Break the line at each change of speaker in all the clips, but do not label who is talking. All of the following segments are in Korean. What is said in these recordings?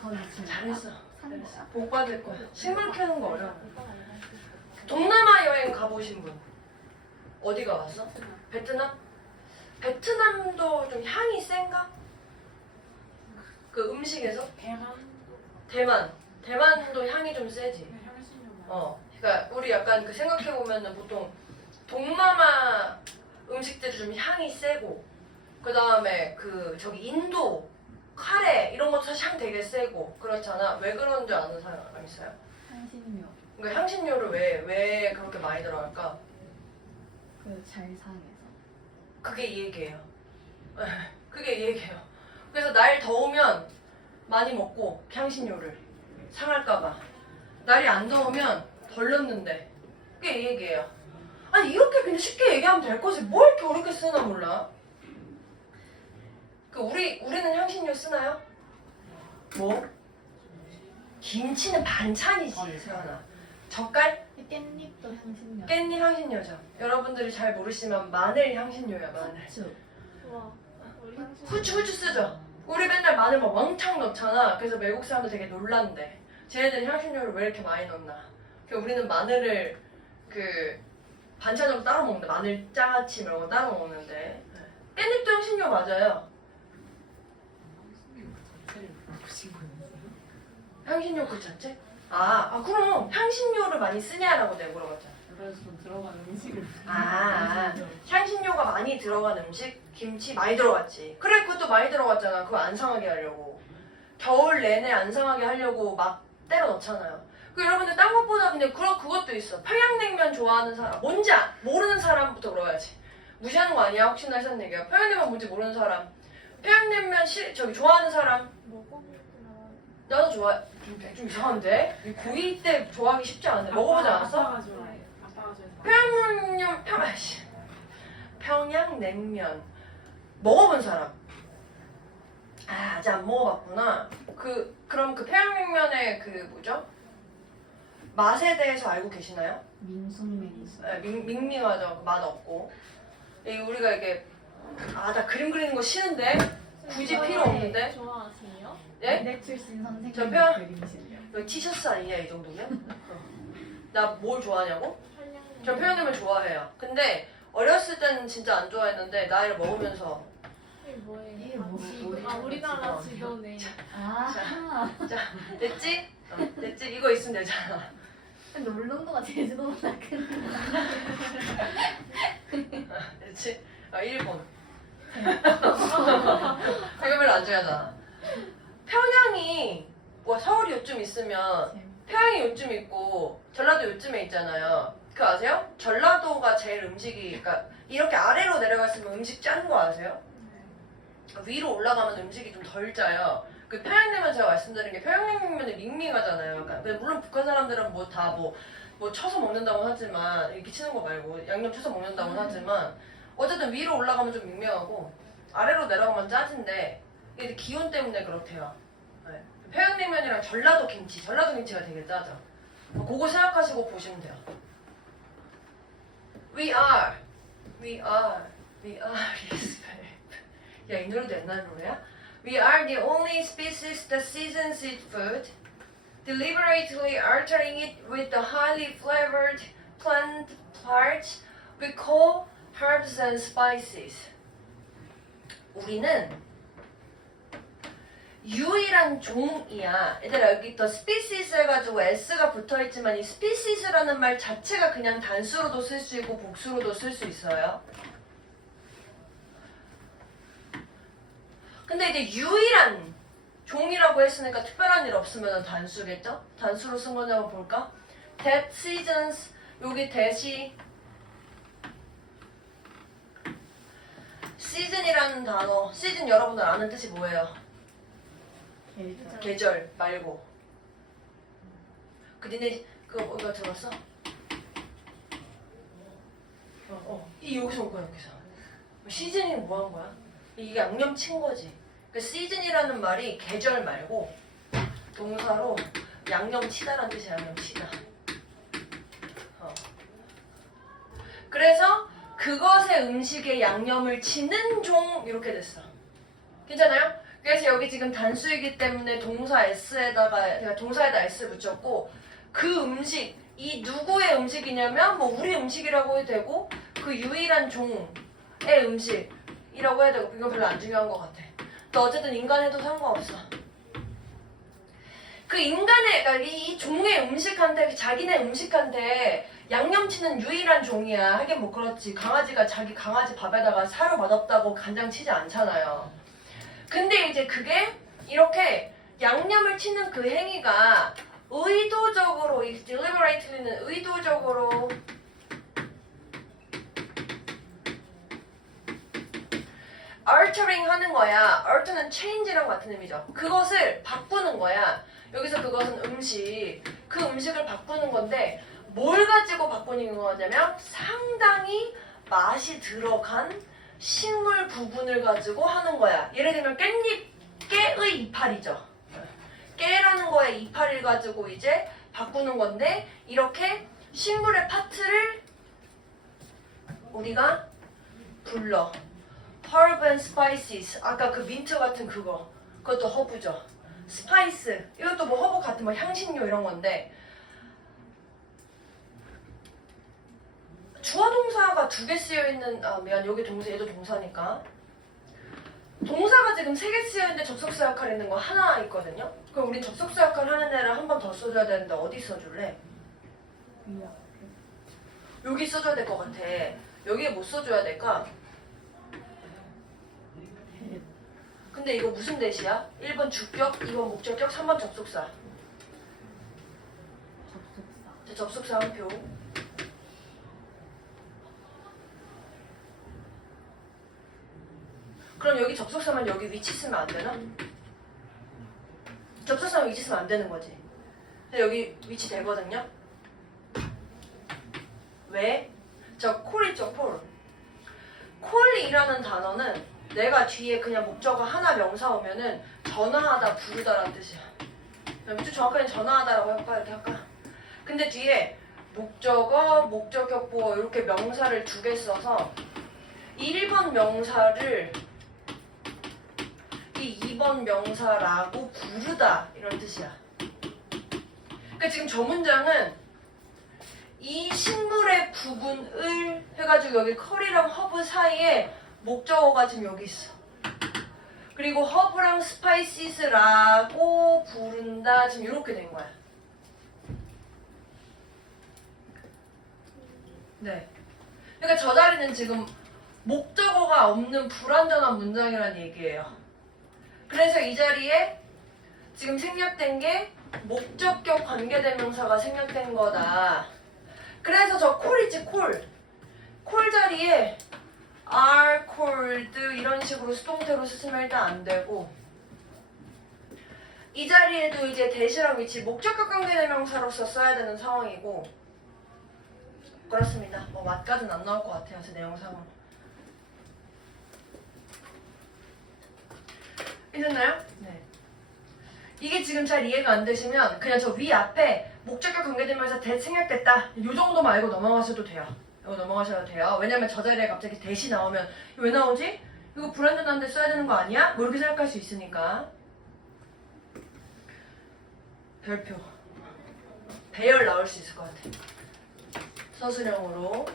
거기 지금
잘했어. 복 받을 거야. 식물 키우는 거 어려워. 동남아 여행 가보신 분 어디 가봤어? 베트남? 베트남도 좀 향이 센가? 그 음식에서? 대만. 대만도 향이 좀 세지. 어. 그러니까 우리 약간 그 생각해 보면은 보통 동남아 음식들이 좀 향이 세고 그 다음에 그 저기 인도 카레 이런 것도 사실 향 되게 세고 그렇잖아. 왜 그런 줄 아는 사람 있어요?
향신료
그러니까 향신료를 왜 왜 그렇게 많이 들어갈까?
그 잘 상해서
그게 이 얘기예요. 그게 이 얘기예요. 그래서 날 더우면 많이 먹고 향신료를 상할까봐. 날이 안 더우면 덜 넣는데. 그게 이 얘기예요. 아니 이렇게 그냥 쉽게 얘기하면 될 것을 뭘 이렇게 어렵게 쓰나 몰라. 그 우리 우리는 향신료 쓰나요? 뭐? 김치는 반찬이지, 세연아. 젓갈?
깻잎도 향신료
깻잎 향신료죠. 여러분들이 잘 모르시면 마늘 향신료야, 마늘.
후추
후추 후추 쓰죠. 우리 맨날 마늘 막 왕창 넣잖아. 그래서 외국 사람들 되게 놀란대. 쟤네들이 향신료를 왜 이렇게 많이 넣나? 그 우리는 마늘을 그 반찬으로 따로 먹는데 마늘 장아찌 이런 거 따로 먹는데 깻잎도 향신료 맞아요. 향신료 그 자체? 아, 아 그럼 향신료를 많이 쓰냐라고 내가 물어봤잖아.
그래서 들어간 음식을
아, 향신료가 많이 들어간 음식? 김치 많이 들어갔지. 그래 그것도 많이 들어갔잖아. 그거 안 상하게 하려고. 겨울 내내 안 상하게 하려고 막 때려 넣잖아요. 그 여러분들 딴 것보다 근데 그런 그것도 있어. 평양냉면 좋아하는 사람 뭔지 아- 모르는 사람부터 물어봐야지. 무시하는 거 아니야? 혹시나 해서 얘기야. 평양냉면 뭔지 모르는 사람. 평양냉면 시, 저기 좋아하는 사람 나도 좋아 좀, 좀 이상한데? 이 고2 때 좋아하기 쉽지 않은데? 먹어보지 않았어?
아빠가 좋아해. 아빠가 좋아해.
평양냉면 평 아씨. 평양 냉면. 먹어본 사람. 아 아직 안 먹어봤구나. 그 그럼 그 평양 냉면의 그 뭐죠? 맛에 대해서 알고 계시나요?
민속맹수
네, 밍, 밍밍하죠. 맛 없고. 이 우리가 이게 아 나 그림 그리는 거 싫은데? 굳이 필요 없는데?
좋아하세요?
예?
내 출신 선생님
여기 티셔츠 아니냐 이 정도면 나 뭘 좋아하냐고? 저 평양냉면 좋아해요 근데 어렸을 때는 진짜 안 좋아했는데 나이를 먹으면서
이게 뭐예요?
이게 뭐-
지도. 아 우리나라 지도네.
아
됐지? 어, 됐지? 이거 있으면 되잖아
울릉도가 제주도보다 큰
됐지? 아, 일본 되게 별로 안 중요하잖아 평양이 뭐 서울이 요쯤 있으면 평양이 요쯤 있고 전라도 요쯤에 있잖아요. 그거 아세요? 전라도가 제일 음식이 그러니까 이렇게 아래로 내려갔으면 음식 짠 거 아세요? 위로 올라가면 음식이 좀 덜 짜요. 그 평양냉면 제가 말씀드린 게 평양냉면이 밍밍하잖아요. 그러니까 근데 물론 북한 사람들은 뭐다뭐뭐 쳐서 먹는다고 하지만 이렇게 치는 거 말고 양념 쳐서 먹는다고 하지만 어쨌든 위로 올라가면 좀 밍밍하고 아래로 내려가면 짜진데 이게 기온 때문에 그렇대요. 네. 평양냉면이랑 전라도 김치, 전라도 김치가 되게 짜죠. 그거 생각하시고 보시면 돼요. We are, we are, we are. Yes, babe. 야, 이 노래도 옛날 노래야? We are the only species that seasons its food, deliberately altering it with the highly flavored plant parts we call herbs and spices. 우리는 유일한 종이야. 얘들아 여기 더 species 해가지고 s가 붙어있지만 이 species라는 말 자체가 그냥 단수로도 쓸 수 있고 복수로도 쓸 수 있어요. 근데 이제 유일한 종이라고 했으니까 특별한 일 없으면 단수겠죠? 단수로 쓴 한번 볼까? that seasons 여기 that이 시즌이라는 단어 시즌 여러분들 아는 뜻이 뭐예요?
계절
계절 말고 그 니네 그거 뭐 이거 들었어? 어, 어. 이 여기서 온 거야 여기서 시즌이 뭐 한 거야? 이게 양념 친 거지 그 시즌이라는 말이 계절 말고 동사로 양념 치다라는 뜻이 양념 치다 어. 그래서 그것의 음식에 양념을 치는 종 이렇게 됐어 괜찮아요? 그래서 여기 지금 단수이기 때문에 동사 s에다가 제가 동사에다 s 붙였고 그 음식 이 누구의 음식이냐면 뭐 우리 음식이라고 해도 되고 그 유일한 종의 음식이라고 해야 되고 이건 별로 안 중요한 것 같아. 또 어쨌든 인간해도 상관없어. 그 인간의 그러니까 이, 이 종의 음식한테 자기네 음식한테 양념치는 유일한 종이야. 하긴 뭐 그렇지. 강아지가 자기 강아지 밥에다가 사료 맛없다고 간장 치지 않잖아요. 근데 이제 그게 이렇게 양념을 치는 그 행위가 의도적으로 이 deliberately는 의도적으로 altering 하는 거야. alter는 change랑 같은 의미죠. 그것을 바꾸는 거야. 여기서 그것은 음식. 그 음식을 바꾸는 건데 뭘 가지고 바꾸는 거냐면 상당히 맛이 들어간 식물 부분을 가지고 하는 거야. 예를 들면 깻잎, 깨의 이파리죠. 깨라는 거에 이파리를 가지고 이제 바꾸는 건데 이렇게 식물의 파트를 우리가 불러. herb and spices. 아까 그 민트 같은 그거. 그것도 허브죠. 스파이스. 이것도 뭐 허브 같은 뭐 향신료 이런 건데 주어 동사가 두 개 쓰여 있는 아 미안 여기 동사 얘도 동사니까 동사가 지금 세 개 쓰여 있는데 접속사 역할 있는 거 하나 있거든요. 그럼 우리 접속사 역할 하는 애를 한 번 더 써줘야 되는데 어디 써줄래? 여기 써줘야 될 것 같아. 여기에 못 써줘야 될까? 근데 이거 무슨 대시야? 1번 주격, 2번 목적격, 3번 접속사.
접속사.
자, 접속사 한 표. 그럼 여기 접속사만 여기 위치 쓰면 안 되나? 접속사만 위치 쓰면 안 되는 거지. 근데 여기 위치 되거든요. 왜? 저 콜 있죠, 콜. 콜이라는 단어는 내가 뒤에 그냥 목적어 하나 명사 오면은 전화하다, 부르다라는 뜻이야. 좀 정확하게 전화하다라고 할까? 이렇게 할까? 근데 뒤에 목적어, 목적격보 이렇게 명사를 두 개 써서 1번 명사를 이 2번 명사라고 부르다 이런 뜻이야. 그러니까 지금 저 문장은 이 식물의 부분을 해가지고 여기 컬이랑 허브 사이에 목적어가 지금 여기 있어. 그리고 허브랑 스파이시스라고 부른다 지금 이렇게 된 거야. 네. 그러니까 저 자리는 지금 목적어가 없는 불완전한 문장이라는 얘기예요. 그래서 이 자리에 지금 생략된 게 목적격 관계대명사가 생략된 거다. 그래서 저 콜이지 콜. 콜 자리에 are called 이런 식으로 수동태로 쓰시면 일단 안 되고 이 자리에도 이제 대시랑 위치 목적격 관계대명사로서 써야 되는 상황이고 그렇습니다. 뭐 맛까지는 안 나올 것 같아요. 제 내용상으로. 이됐나요?
네.
이게 지금 잘 이해가 안 되시면 그냥 저 위 앞에 목적격 관계되면서 대 생략됐다. 이 정도만 알고 넘어가셔도 돼요. 이거 넘어가셔도 돼요. 왜냐면 저 자리에 갑자기 대시 나오면 왜 나오지? 이거 불안전한데 써야 되는 거 아니야? 뭐 이렇게 생각할 수 있으니까. 별표. 배열 나올 수 있을 것 같아. 서술형으로.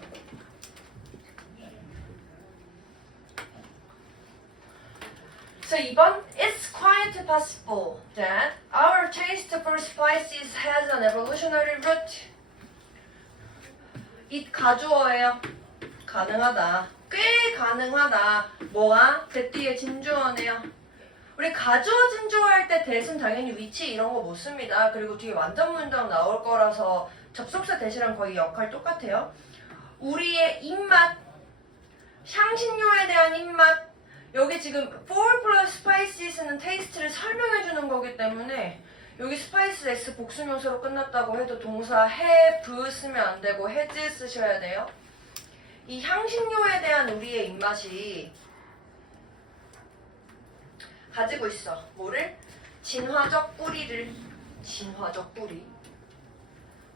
So 2번 It's quite possible that our taste for spices has an evolutionary root. it 가주어예요. 가능하다. 꽤 가능하다. 뭐가? 대뒤에 진주어네요. 우리 가주어 진주어 할 때 대신 당연히 위치 이런 거 못 씁니다. 그리고 뒤에 완전 문장 나올 거라서 접속사 대시랑 거의 역할 똑같아요. 우리의 입맛, 향신료에 대한 입맛, 여기 지금 for plus spices는 테이스트를 설명해 주는 거기 때문에 여기 스파이스 s 복수명사로 끝났다고 해도 동사 have 쓰면 안 되고 has 쓰셔야 돼요. 이 향신료에 대한 우리의 입맛이 가지고 있어. 뭐를? 진화적 뿌리를 진화적 뿌리.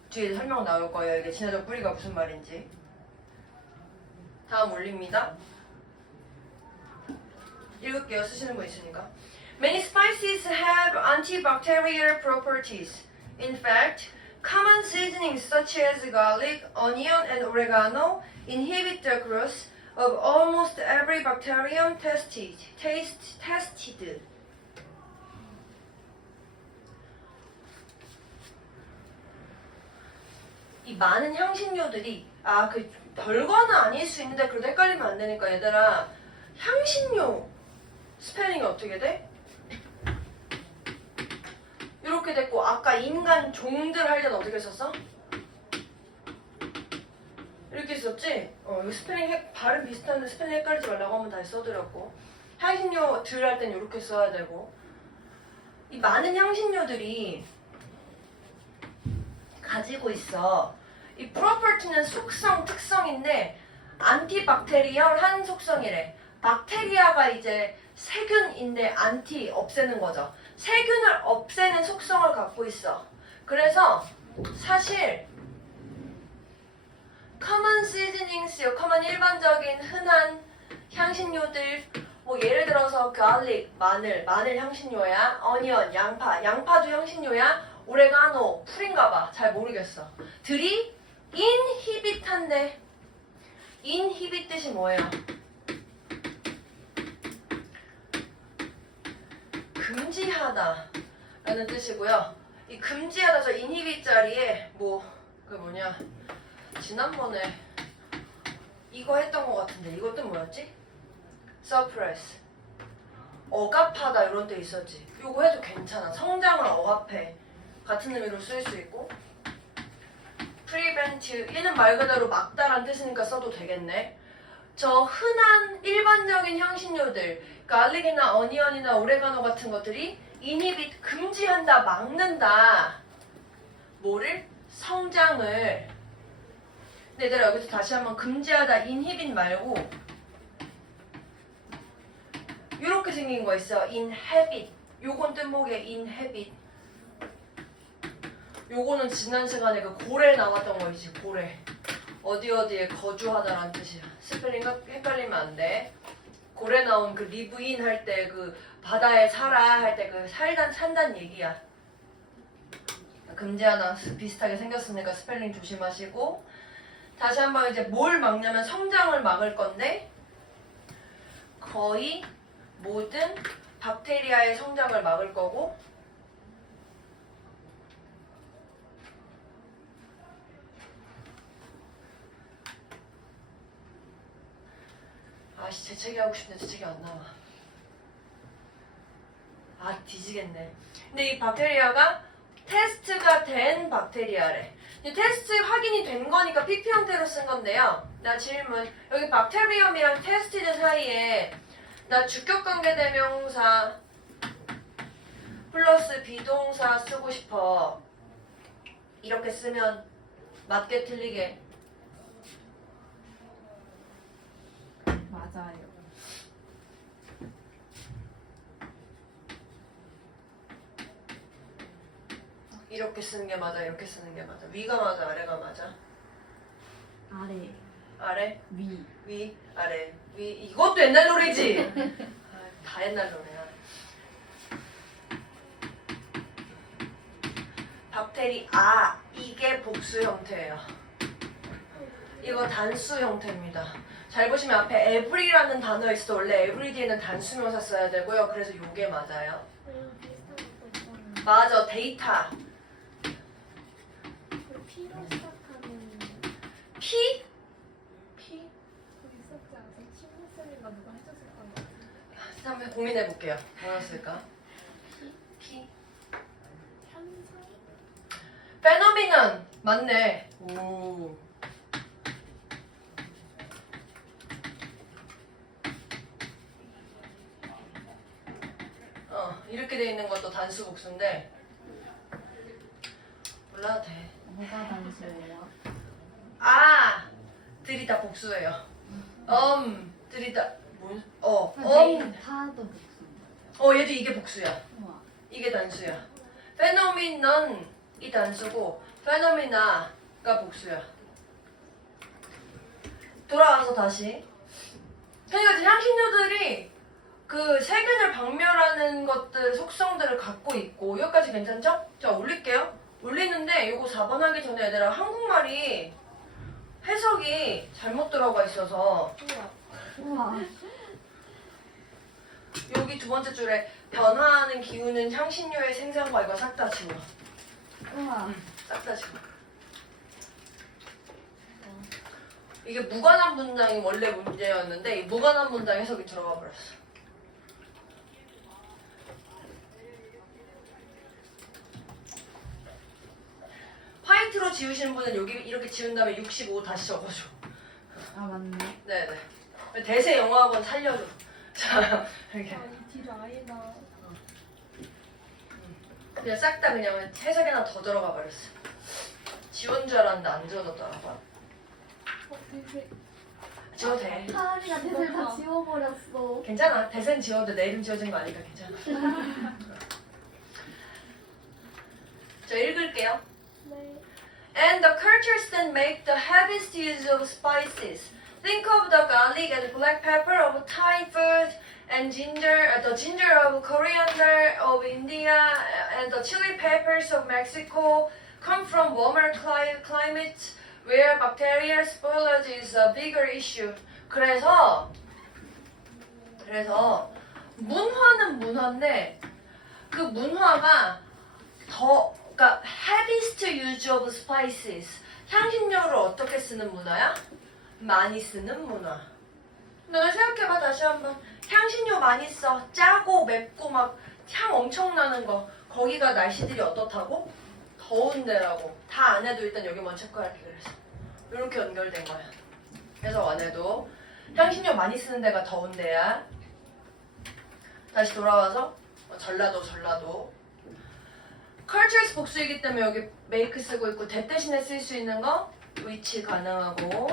뒤에 설명 나올 거예요. 이게 진화적 뿌리가 무슨 말인지. 다음 올립니다. 읽을게요. 쓰시는 거 있으니까. Many spices have antibacterial properties. In fact, common seasonings such as garlic, onion, and oregano inhibit the growth of almost every bacterium tested. Taste, tested. 이 많은 향신료들이 아 그 별거는 아닐 수 있는데 그래도 헷갈리면 안 되니까 얘들아 향신료 스펠링이 어떻게 돼? 이렇게 됐고 아까 인간 종들 할 때는 어떻게 썼어? 이렇게 썼지? 어 스펠링 헷, 발음 비슷한데 스펠링 헷갈리지 말라고 한번 다시 써드렸고 향신료 들 할 땐 이렇게 써야 되고 이 많은 향신료들이 가지고 있어 이 property는 속성, 특성인데 안티박테리얼 한 속성이래. 박테리아가 이제 세균인데 안티 없애는 거죠. 세균을 없애는 속성을 갖고 있어. 그래서 사실 common seasonings요. common 일반적인 흔한 향신료들 뭐 예를 들어서 garlic 마늘 마늘 향신료야. onion 양파 양파도 향신료야. 오레가노 풀인가 봐. 잘 모르겠어. 들이 인히빗한데 인히빗 뜻이 뭐예요? 금지하다 라는 뜻이고요. 이 금지하다 저 인히빗 자리에 뭐 그 뭐냐 지난번에 이거 했던 것 같은데 이것도 뭐였지? suppress 억압하다 이런 데 있었지. 이거 해도 괜찮아. 성장을 억압해 같은 의미로 쓰일 수 있고 prevent 얘는 말 그대로 막다란 뜻이니까 써도 되겠네. 저 흔한 일반적인 향신료들 갈릭이나 어니언이나 오레가노 같은 것들이 인히빗 금지한다 막는다. 뭐를? 성장을. 근데 얘들아 여기서 다시 한번 금지하다 인히빗 말고 이렇게 생긴 거 있어. inhabit. 요건 뜻목에 inhabit. 요거는 지난 시간에 그 고래 나왔던 거 있지 고래. 어디 어디에 거주하다라는 뜻이야 스펠링 헷- 헷갈리면 안 돼. 고래 나온 그 리브인 할 때 그 바다에 살아 할 때 그 살단 산단 얘기야. 금지 하나 스- 비슷하게 생겼으니까 스펠링 조심하시고. 다시 한번 이제 뭘 막냐면 성장을 막을 건데 거의 모든 박테리아의 성장을 막을 거고 아씨 재채기 하고 싶은데 재채기 안 나와. 아 뒤지겠네. 근데 이 박테리아가 테스트가 된 박테리아래. 이 테스트 확인이 된 거니까 PP 형태로 쓴 건데요. 나 질문. 여기 박테리움이랑 테스티드 사이에 나 주격 관계 대명사 플러스 비동사 쓰고 싶어. 이렇게 쓰면 맞게 틀리게.
맞아요.
이렇게 쓰는 게 맞아, 이렇게 쓰는 게 맞아. 위가 맞아, 아래가 맞아.
아래,
아래,
위.
위, 아래, 위. 이것도 옛날 노래지. 아, 다 옛날 노래야. 박테리 아 이게 복수 형태예요. 이거 단수 형태입니다. 잘 보시면 앞에 every라는 단어 있어. 원래 every 뒤에는 단수 명사 써야 되고요. 그래서 요게 맞아요.
음, 비슷한 것도 있었는데.
맞아, 데이터.
그 P로 시작하는
P? P?
그 있었지 않아요? 친구쌤인가 누가 해줬었던 거 같아요.
한번 고민해 볼게요. 뭐였을까? P.
현상?
페노미넌 맞네. 오. 어 이렇게 돼 있는 것도 단수 복수인데 몰라도 돼.
뭐가 단수예요?
아 들이 다 복수예요. 음 들이 다뭔어 어.
데이터도 복수인 거죠.
어 얘도 이게 복수야.
우와.
이게 단수야. 페노미넌이 단수고 페노미나가 복수야. 돌아와서 다시. 그러니까 이제 향신료들이 그 세균을 박멸하는 것들 속성들을 갖고 있고 여기까지 괜찮죠? 자 올릴게요. 올리는데 이거 4번 하기 전에 얘들아 한국말이 해석이 잘못 들어가 있어서
우와.
여기 두 번째 줄에 변화하는 기후는 향신료의 생산과 이거 싹 다 지워.
우와.
싹 다 지워. 이게 무관한 문장이 원래 문제였는데 이 무관한 문장 해석이 들어가 버렸어. 화이트로 지우시는 분은 여기 이렇게 지운 다음에 65 다시 적어줘.
아 맞네.
네네. 대세 영어학원 살려줘. 자, 이렇게.
아, 이 뒤로 아이나.
그냥 싹 다 그냥 해석이 하나 더 들어가 버렸어. 지운 줄 알았는데 안 지워졌더라고.
어, 되게.
지워도 돼.
하은이가 대를 다 지워버렸어.
괜찮아. 대세는 지워도 내 이름 지워진 거 아니까 괜찮아. 저 읽을게요.
네.
And the cultures that make the heaviest use of spices. Think of the garlic and black pepper of Thai food, and ginger, uh, the ginger of coriander of India, and the chili peppers of Mexico come from warmer cli- climates where bacterial spoilage is a bigger issue. 그래서 그래서 문화는 문화인데 그 문화가 더 그러니까 heaviest use of spices 향신료를 어떻게 쓰는 문화야? 많이 쓰는 문화. 너네 생각해봐 다시 한번 향신료 많이 써 짜고 맵고 막 향 엄청 나는 거 거기가 날씨들이 어떻다고? 더운 데라고 다 안 해도 일단 여기만 체크할게 그래서 이렇게 연결된 거야. 그래서 안 해도 향신료 많이 쓰는 데가 더운 데야. 다시 돌아와서 어, 전라도 전라도 cultures 복수이기 때문에 여기 make 쓰고 있고 대 대신에 쓸 수 있는 거 which 가능하고.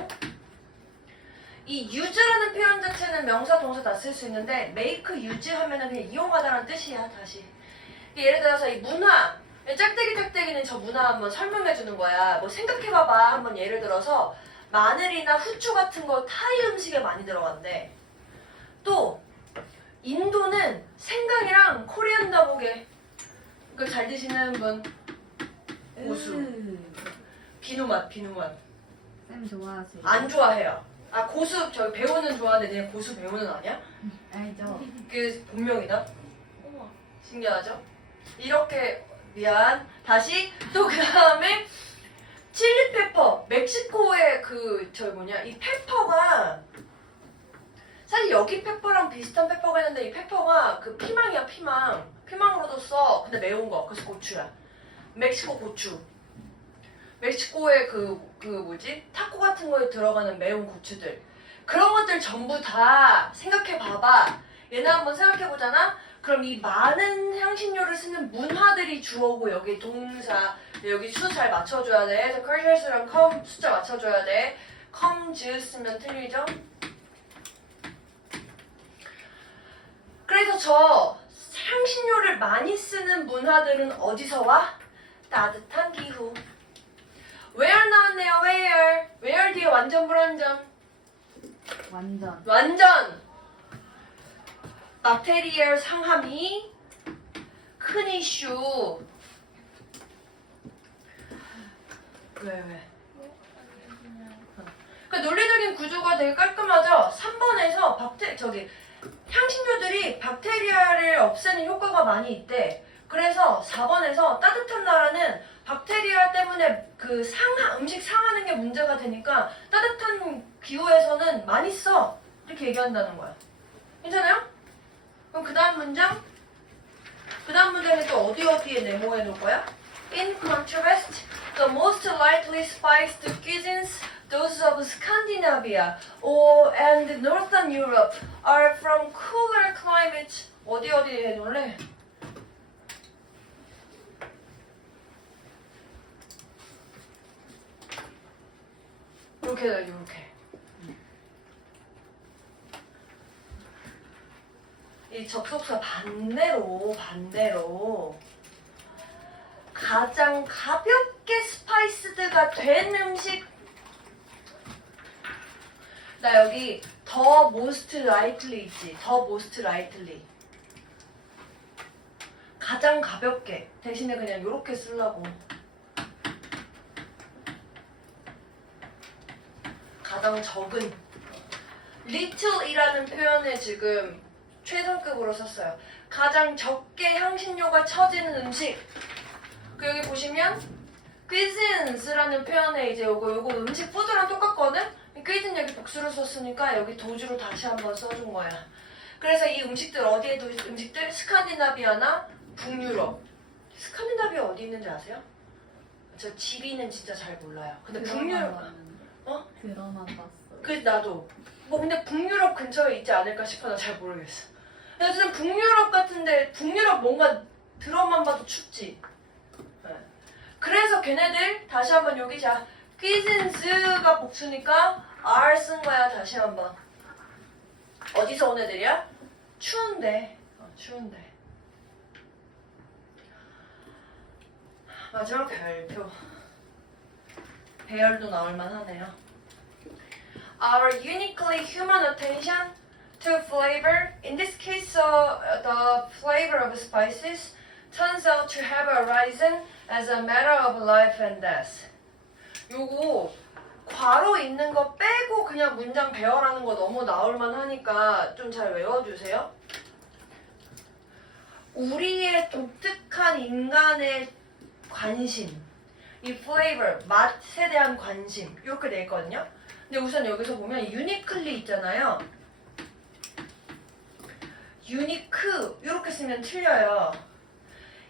이 use라는 표현 자체는 명사 동사 다 쓸 수 있는데 make use 하면은 그냥 이용하다라는 뜻이야 다시. 예를 들어서 이 문화 짝대기 짝대기는 저 문화 한번 설명해 주는 거야. 뭐 생각해봐봐. 한번 예를 들어서 마늘이나 후추 같은 거 타이 음식에 많이 들어간대. 또 인도는 생강이랑 코리안더 보게 그걸 잘 드시는 분 고수
으.
비누 맛 비누
맛쌤 좋아하세요?
안 좋아해요. 아 고수 저 배우는 좋아하는데 얘 고수 배우는 아니야?
알죠.
그 본명이다. 신기하죠? 이렇게 미안. 다시 또 그 다음에 칠리 페퍼 멕시코의 그 저 뭐냐 이 페퍼가 사실 여기 페퍼랑 비슷한 페퍼가 있는데 이 페퍼가 그 피망이야 피망 피망으로도 써 근데 매운 거. 그래서 고추야. 멕시코 고추. 멕시코의 그, 그 뭐지? 타코 같은 거에 들어가는 매운 고추들. 그런 것들 전부 다 생각해 봐봐. 얘네 한번 생각해 보잖아? 그럼 이 많은 향신료를 쓰는 문화들이 주어고 여기 동사 여기 수 잘 맞춰줘야 돼. 그래서 cultures랑 come 숫자 맞춰줘야 돼. come 쓰면 틀리죠? 그래서 저 향신료를 많이 쓰는 문화들은 어디서 와? 따뜻한 기후 where 나왔네요 where where 뒤에 완전 불완전
완전.
완전 박테리얼 상함이 큰 이슈 왜 왜? 그 논리적인 구조가 되게 깔끔하죠. 3번에서 박테 저기 향신료들이 박테리아를 없애는 효과가 많이 있대. 그래서 4번에서 따뜻한 나라는 박테리아 때문에 그 상하 음식 상하는 게 문제가 되니까 따뜻한 기후에서는 많이 써 이렇게 얘기한다는 거야. 괜찮아요? 그럼 그 다음 문장 그 다음 문장에 또 어디 어디에 네모해 놓을 거야? In contrast, the most lightly spiced cuisines, those of Scandinavia or and Northern Europe, are from cooler climates. 어디 어디에 해놓을래? 이렇게 해야지 이렇게. 이 접속사 반대로 반대로 가장 가볍게 스파이스드가 된 음식 나 여기 더 most likely 있지. 더 most likely. 가장 가볍게 대신에 그냥 이렇게 쓰려고. 가장 적은. little이라는 표현을 지금 최상급으로 썼어요. 가장 적게 향신료가 처지는 음식. 그 여기 보시면 cuisines라는 표현에 이제 요거 요거 음식 푸드랑 똑같거든. Cuisine 여기 복수로 썼으니까 여기 도주로 다시 한번 써준 거야. 그래서 이 음식들 어디에 도 음식들 스칸디나비아나 북유럽. 스칸디나비아 어디 있는지 아세요? 저 지리는 진짜 잘 몰라요. 근데 북유럽. 어?
드라마 봤어요.
그 나도 뭐 근데 북유럽 근처에 있지 않을까 싶어 나 잘 모르겠어. 어쨌든 북유럽 같은데 북유럽 뭔가 드럼만 봐도 춥지. 네. 그래서 걔네들 다시 한번 여기 자 퀴즈가 복수니까 R 쓴 거야 다시 한번. 어디서 온 애들이야? 추운데. 어, 추운데. 마지막 별표. 배열도 나올 만 하네요. Our uniquely human attention to flavor, in this case, uh, the flavor of spices, turns out to have arisen as a matter of life and death. 요거 괄호 있는 거 빼고 그냥 문장 배열하는 거 너무 나올만 하니까 좀 잘 외워주세요. 우리의 독특한 인간의 관심, 이 flavor, 맛에 대한 관심 이렇게 돼 있거든요. 근데 우선 여기서 보면 유니클리 있잖아요. 유니크 이렇게 쓰면 틀려요.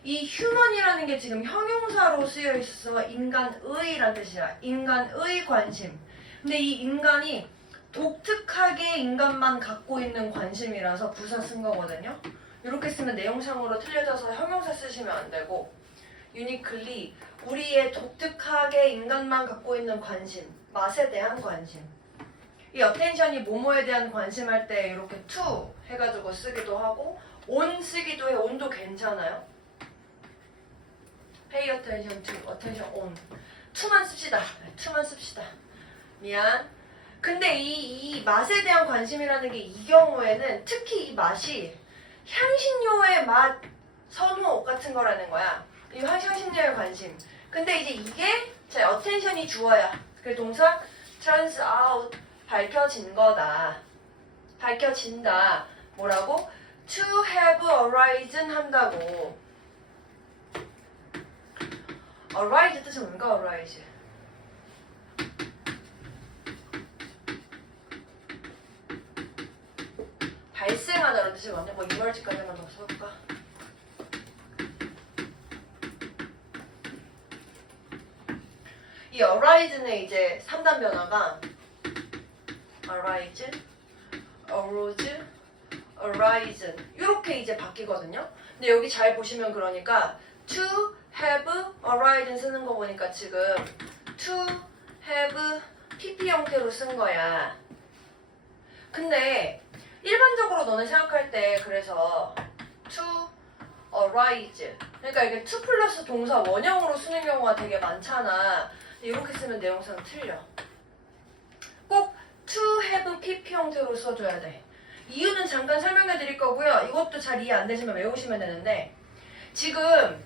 이 휴먼이라는 게 지금 형용사로 쓰여 있어서 인간의란 뜻이야. 인간의 관심. 근데 이 인간이 독특하게 인간만 갖고 있는 관심이라서 부사 쓴 거거든요. 이렇게 쓰면 내용상으로 틀려져서 형용사 쓰시면 안 되고 유니클리 우리의 독특하게 인간만 갖고 있는 관심, 맛에 대한 관심. 이 어텐션이 모모에 대한 관심할 때 이렇게 to 해가지고 쓰기도 하고 on 쓰기도 해. on도 괜찮아요. Pay attention to, attention on. to만 씁시다. 네, to만 씁시다. 미안. 근데 이, 이 맛에 대한 관심이라는 게 이 경우에는 특히 이 맛이 향신료의 맛 선호 같은 거라는 거야. 이 향- 향신료의 관심. 근데 이제 이게 자 attention이 주어야. 그 동사 turns out 밝혀진 거다. 밝혀진다. 뭐라고? to have arisen 한다고. Arise 뜻은 뭔가 arise? 발생하다는 뜻이 맞네. 뭐 emerge까지만 더 써볼까? 이 arise는 이제 3단 변화가 arise, arose, arisen 이렇게 이제 바뀌거든요. 근데 여기 잘 보시면 그러니까 to have arisen 쓰는 거 보니까 지금 to have pp 형태로 쓴 거야. 근데 일반적으로 너네 생각할 때 그래서 to arise 그러니까 이게 to 플러스 동사 원형으로 쓰는 경우가 되게 많잖아. 이렇게 쓰면 내용상 틀려. 꼭 to have pp 형태로 써줘야 돼. 이유는 잠깐 설명해 드릴 거고요. 이것도 잘 이해 안 되시면 외우시면 되는데 지금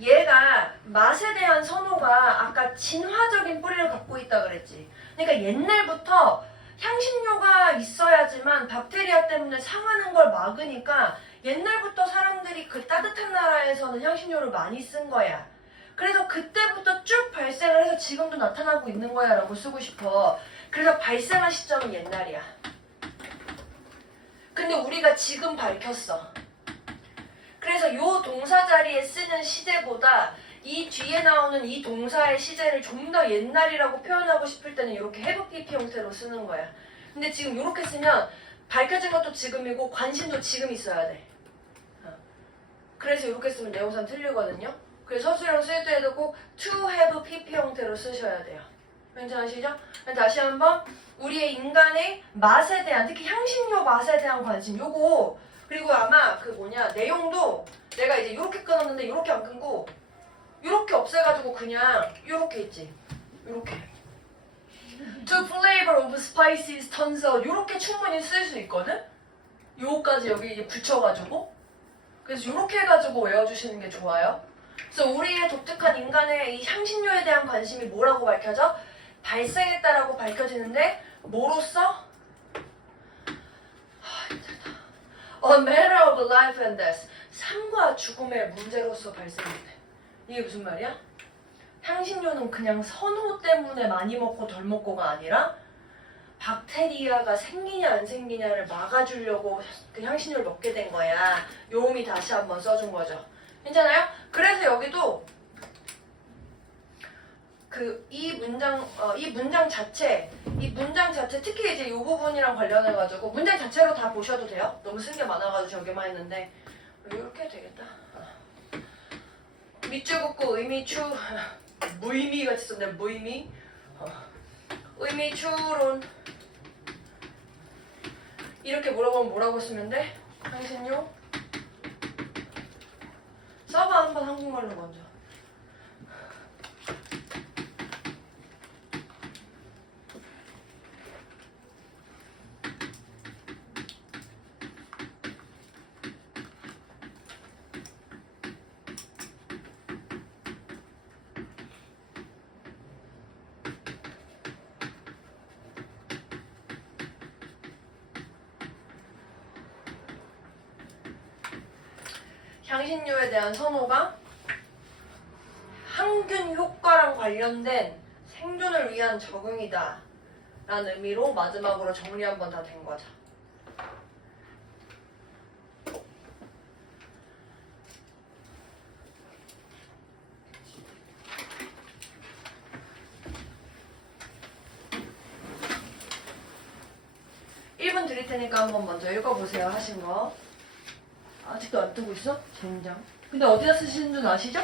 얘가 맛에 대한 선호가 아까 진화적인 뿌리를 갖고 있다 그랬지. 그러니까 옛날부터 향신료가 있어야지만 박테리아 때문에 상하는 걸 막으니까 옛날부터 사람들이 그 따뜻한 나라에서는 향신료를 많이 쓴 거야. 그래서 그때부터 쭉 발생을 해서 지금도 나타나고 있는 거야 라고 쓰고 싶어. 그래서 발생한 시점은 옛날이야. 근데 우리가 지금 밝혔어. 그래서 요 동사 자리에 쓰는 시제보다 이 뒤에 나오는 이 동사의 시제를 좀 더 옛날이라고 표현하고 싶을 때는 이렇게 have pp 형태로 쓰는 거야. 근데 지금 이렇게 쓰면 밝혀진 것도 지금이고 관심도 지금 있어야 돼. 어. 그래서 이렇게 쓰면 내용상 틀리거든요. 그래서 서술형 쓸 때도 꼭 to have pp 형태로 쓰셔야 돼요. 괜찮으시죠? 다시 한번 우리의 인간의 맛에 대한 특히 향신료 맛에 대한 관심 요거 그리고 아마 그 뭐냐 내용도 내가 이제 이렇게 끊었는데 이렇게 안 끊고 이렇게 없애가지고 그냥 이렇게 있지 이렇게 To flavor of spices turns out 이렇게 충분히 쓸 수 있거든? 요까지 여기 붙여가지고 그래서 이렇게 해가지고 외워주시는 게 좋아요. 그래서 우리의 독특한 인간의 이 향신료에 대한 관심이 뭐라고 밝혀져? 발생했다라고 밝혀지는데 뭐로써? 하, 힘들다. A matter of life and death. 삶과 죽음의 문제로서 발생했대. 이게 무슨 말이야? 향신료는 그냥 선호 때문에 많이 먹고 덜 먹고가 아니라 박테리아가 생기냐 안 생기냐를 막아주려고 그 향신료를 먹게 된 거야. 요음이 다시 한번 써준 거죠. 괜찮아요? 그래서 여기도 그 이 문장 어, 이 문장 자체 이 문장 자체 특히 이제 이 부분이랑 관련해 가지고 문장 자체로 다 보셔도 돼요. 너무 쓴 게 많아가지고 저기만 했는데 이렇게 되겠다. 밑줄 긋고 의미 추 무의미 같이 썼네 무의미 어. 의미 추론 이렇게 물어보면 뭐라고 쓰면 돼? 당신요? 써봐 한번 한국말로 먼저 향신료에 대한 선호가 항균 효과랑 관련된 생존을 위한 적응이다 라는 의미로 마지막으로 정리 한번 다 된 거죠. 일분 드릴 테니까 한번 먼저 읽어보세요 하신 거. 아직도 안 뜨고 있어? 젠장. 근데 어디다 쓰시는 줄 아시죠?